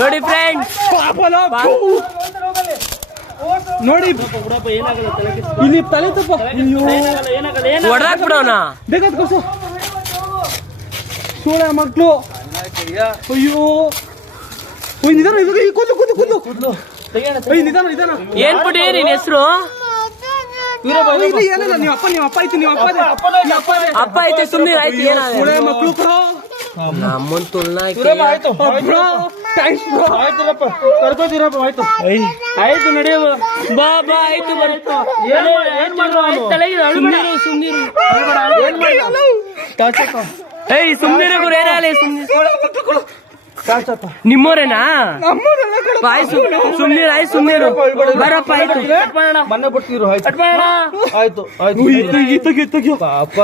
ನೋಡಿ ಫ್ರೆಂಡ್ಸ್, ನೋಡಿ ಇಲ್ಲಿ ತಲೆ ತಪ್ಪ ಹೊಡೆದಾಕ್ ಬಿಡೋಣ. ಬೇಕಾದ ಕೊಸು ಸೋಳ ಮಕ್ಕಳು. ಅಯ್ಯೋ ನಿಧಾನ, ಕೂದಲು ನಿಧಾನ. ಏನ್ ಬಿಡಿ ನಿನ್ ಹೆಸರು? ಏನಿಲ್ಲ, ನಿಮ್ಮ ಅಪ್ಪ ಅಪ್ಪ ಐತೆ, ಸುಮ್ನೆ ಆಯ್ತು. ಸೋಳ ಮಕ್ಕಳು ಬ್ರೋ, ನಮ್ಮನ್ ತುಳ್ನ ಕರ್ಕೋತೀರಪ್ಪ. ಆಯ್ತು ನಡೆಯುವ. ಬಾ ಆಯ್ತು ಬರುತ್ತ. ಸುಮ್ನಿರ ಗುರು, ಏನಾಗಲಿ ನಿಮ್ಮೋರೇನಾ? ಸುಮ್ನೀರು ಆಯ್ತು, ಸುಮ್ನೀರು ಬರಪ್ಪ. ಆಯ್ತು ಮನೆ ಬಿಡ್ತೀರು. ಆಯ್ತು ಪಾಪ.